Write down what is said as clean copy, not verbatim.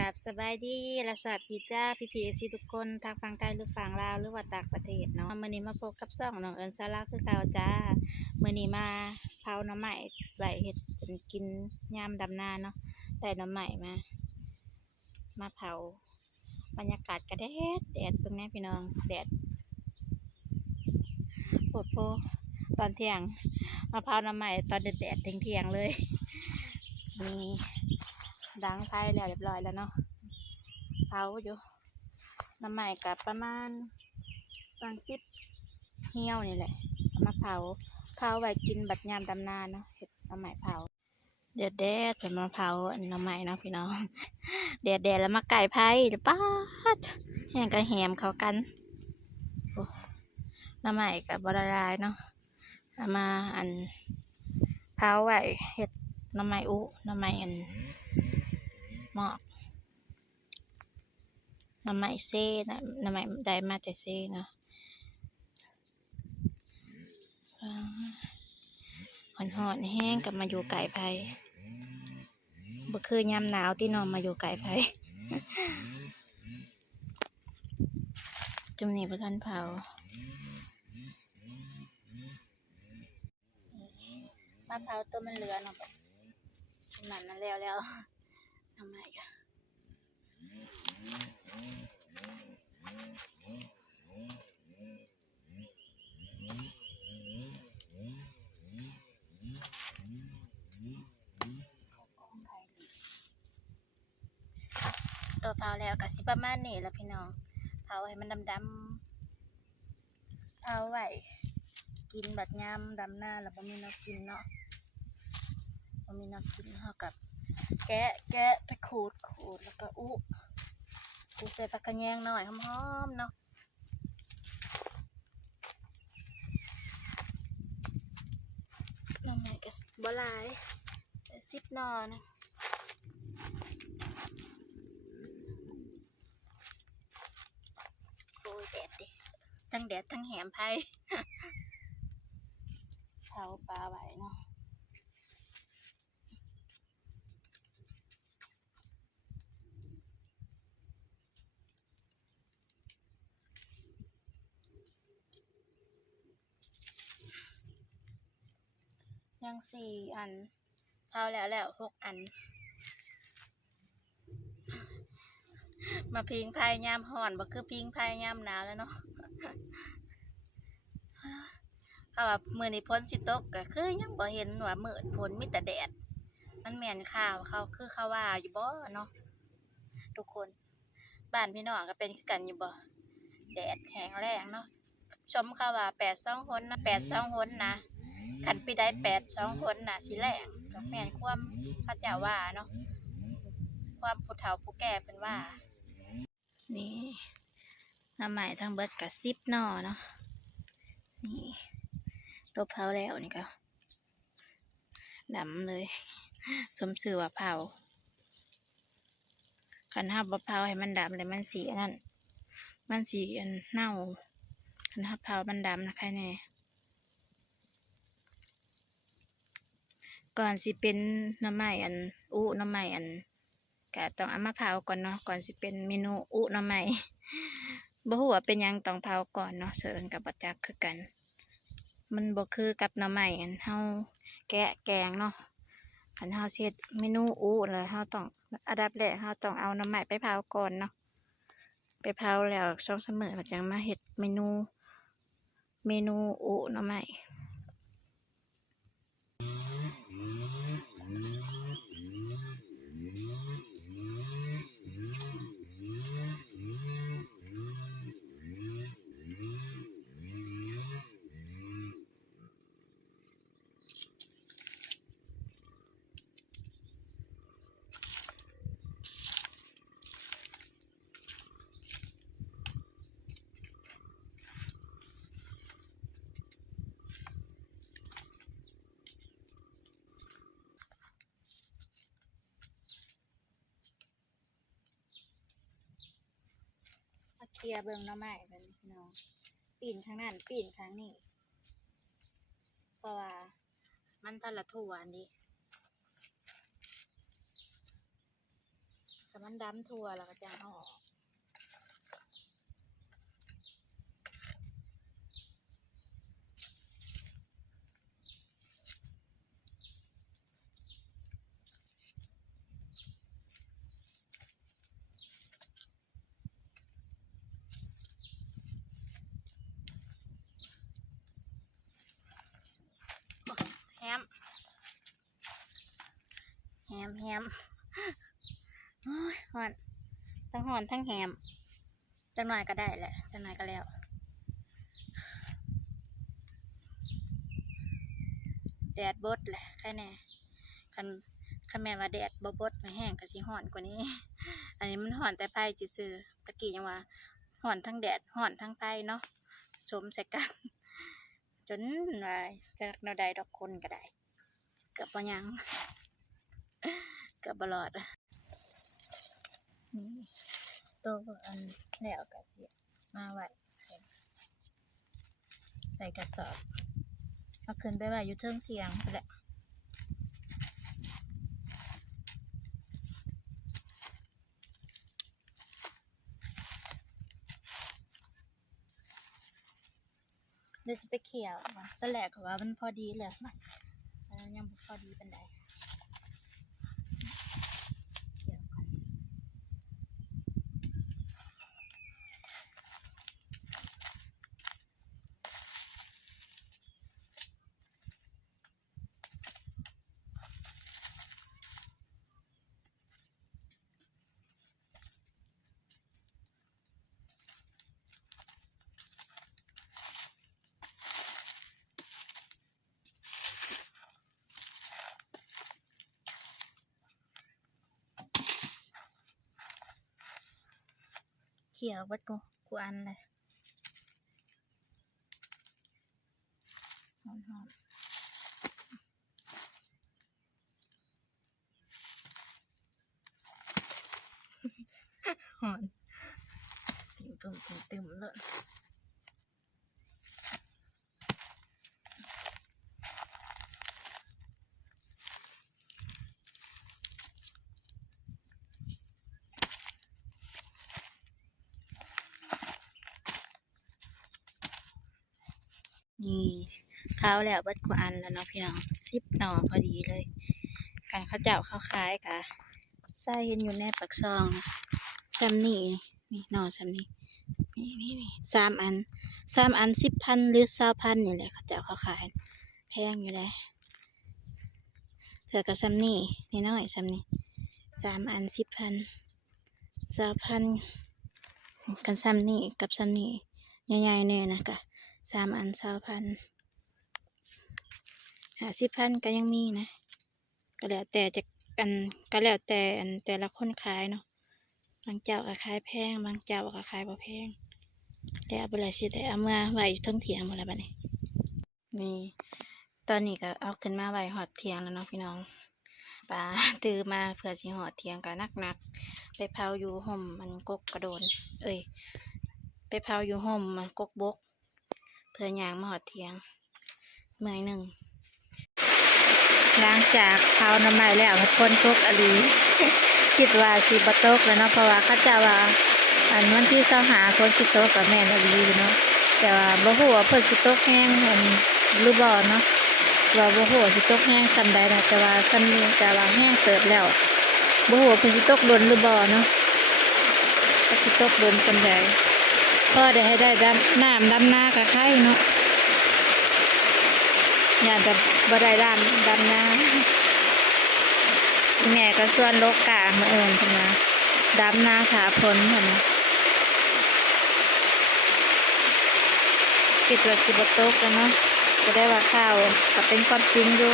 กับสบายดีและสวัสดีจ้าพี่เอฟซีทุกคนทางฝั่งไทยหรือฝั่งลาวหรือว่าต่างประเทศเนาะมื่อนี้มาพบกับซ่องน้องเอิญซาลาคือเก่าจ้ามื่อนี้มาเผาหน่อไม้ไว้เห็ดเป็นกินยามดำนาเนาะได้หน่อไม้มาเผาบรรยากาศกระแดดเป็นไงพี่น้องแดดโผดโพตอนเที่ยงมาเผาหน่อไม้ตอนแดดเที่ยงเลยมีดังไฟแล้วเรียบร้อยแล้วเนาะเผาอยู่น้ำใหม่กับประมาณ10เหี่ยวนี่แหละเอามาเผาไว้กินบัดยามดำนาเนาะเห็ดน้ำใหม่เผาแดดเป็นมาเผาน้ำใหม่เนาะพี่น้องแดดแล้วมาไก่ไผ่เดี๋ยวป้าดแห้งกับแหมเข้ากันน้ำใหม่กับบละลายเนาะเอามาเผาไว้เห็ดน้ำใหม่น้ำใหม่หมอกน้ำใหม่เซ่นะน้ำใหม่ได้มาแต่เซ่เนาะหอนแห้งกับมาอยู่ไก่ไผ่บ่คือยามหนาวที่นอนมาอยู่ไก่ไผ่จุ่มนี่พระท่านเผามาเผาตัวมันเหลือเนาะมันนั่นแล้วทำไมกันตัวเผาแล้วก็สิประมาณนี้แหละพี่น้องเผาให้มันดำเผาไว้กินบัดยามดำหน้าแล้วบ่มีน้ำกินเนาะบ่มีน้ำกินเท่ากับแกะไปขูดแล้วก็ใส่ผักกระแยงหน่อยหอมๆเนาะน้ำไหนก็บ่หลาย10 หน่อนะโอ้ยแดดดิทั้งแดดทั้งแหมไผ่เผาปลาไว้เนาะยัง4 อันเผาแล้ว6 อันมาพิงไผ่ยามห่อนบ่คือพิงไผ่ยามหนาวแล้วเนาะเขาว่ามื้อนี้ฝนสิตกก็คือยังบ่เห็นว่ามื้อฝนมีแต่แดดมันแม่นข่าวเขาคือเขาว่าอยู่บ่เนาะทุกคนบ้านพี่น้องก็เป็นคือกันอยู่บ่แดดแห้งแล้งเนาะชมเขาว่า8 2 หนนะ8 2 หนนะคันปีใด8 2 หนน่ะสิแล้งก็แม่นความเขาเจ้าว่าเนาะความผู้เฒ่าผู้แก่เพิ่นว่านี่น้ำใหม่ทั้งเบิดก็10 หน่อเนาะนี่ตัวเผาแล้วนี่ก็ดำเลยสมชื่อว่าเผาคันเฮาบ่เผาให้มันดำเลยมันสีนั่นมันสีเน่าคันเฮาเผามันดำนะใครแน่ก่อนสิเป็นน้ำใหม่น้ำใหม่ก็ต้องเอามาเผาก่อนเนาะก่อนสิเป็นเมนูน้ำใหม่บ่ฮู้ว่าเป็นหยังต้องเผาก่อนเนาะเสิร์นกับบ่จักคือกันมันบ่คือกับน้ำใหม่เฮาแกงเนาะคันเฮาเฮ็ดเมนูแล้วเฮาต้องอันดับแรกเฮาต้องเอาน้ำใหม่ไปเผาก่อนเนาะไปเผาแล้ว2-3 มื้อก็จังมาเฮ็ดเมนูน้ำใหม่เคลียร์เบิ่งน้ำใหม่เป็นพี่น้องปีนข้างนั้นปีนข้างนี้เพราะว่ามันทันละทั่วอันนี้ ถ้ามันดำทั่วแล้วก็จะเอาออกแฮมโอ้ยหอนทั้งหอนทั้งแฮมจังหน่อยก็ได้แหละจังหน่อยก็แล้วแดดบดแหละใครแน่คันแม่ว่าแดดบ่บดไม่แห้งก็สิหอนกว่านี้ อันนี้มันหอนแต่ไฟซื่อๆตะกี้ยังว่าหอนทั้งแดดหอนทั้งไฟเนาะสมใส่กัน จนว่าจะแนวใดดอกคนก็ได้เกือบบ่ยัง เกือบบ่รอดนี่โตอันแล้วก็สิมาไว้ใส่กระสอบเอาขึ้นไปไว้อยู่เทิงเตียงไปแหละเดี๋ยวจะไปเขี่ยวว่าตอนแรกก็ว่ามันพอดีเลยนะยังบ่พอดีปานใดเขี่ยวก่อนเขี่ยวเบิดกูอันเลยหอนหอนตึมเลยนี่ข้าวแล้วเบิดกูอันแล้วเนาะพี่น้อง10 หน่อพอดีเลยการข้าวเจ้าข้าวขายกะใส่เห็นอยู่ในปากซองซ้ำนี่นี่หน่อซ้ำนี่นี่3 อัน10,000หรือ20,000นี่แหละข้าวเจ้าข้าวขายแพงอยู่เลยเถื่อกับซ้ำนี่น้อยๆซ้ำนี่3 อัน10,000 20,000กันซ้ำนี่กับซ้ำนี่ใหญ่ๆเนี่ยนะกะ3 อัน20,000 50,000ก็ยังมีนะก็แล้วแต่จะก็แล้วแต่แต่ละคนขายเนาะบางเจ้าก็ขายแพงบางเจ้าก็ขายบ่แพงแล้วบ่ได้สิได้เอามาไว้อยู่เทิงเถียงบ่ล่ะบัดนี้นี่ตอนนี้ก็เอาขึ้นมาไว้ฮอดเถียงแล้วเนาะพี่น้องปลาตื่นมาเพื่อสิฮอดเถียงก็หนักๆไปเผาอยู่ห่มมันกกกระโดนไปเผาอยู่ห่มมันกกบกเพื่อย่างมาฮอดเถียงเมื่อยหนึ่งหลังจากเผาน้ำไม้แล้วคนตกอลี คิดว่าสิบ่ตกแล้วเนาะเพราะว่าเขาจะว่าวันที่25ฝนสิตกกับแม่นอลีอยู่เนาะแต่ว่าบ่ฮู้ว่าเพิ่นสิตกแห้งหรือบ่เนาะว่าบ่ฮู้ว่าสิตกแห้งส่ำใดนะแต่ว่าส่ำนี้แต่ว่าแห้งเติบแล้วบ่ฮู้ว่าเพิ่นสิตกดนหรือบ่เนาะถ้าสิตกดนส่ำใดพอได้ให้ได้ดำนาก็ไข่เนาะอย่าจะบ่ได้ดำนาแม่ก็ส่วนโลกกามาเอิญขึ้นมาดำนาถาผลเหมือนคิดว่าสิบตกแล้วเนาะจะได้ว่าข้าวก็เป็นความจริงอยู่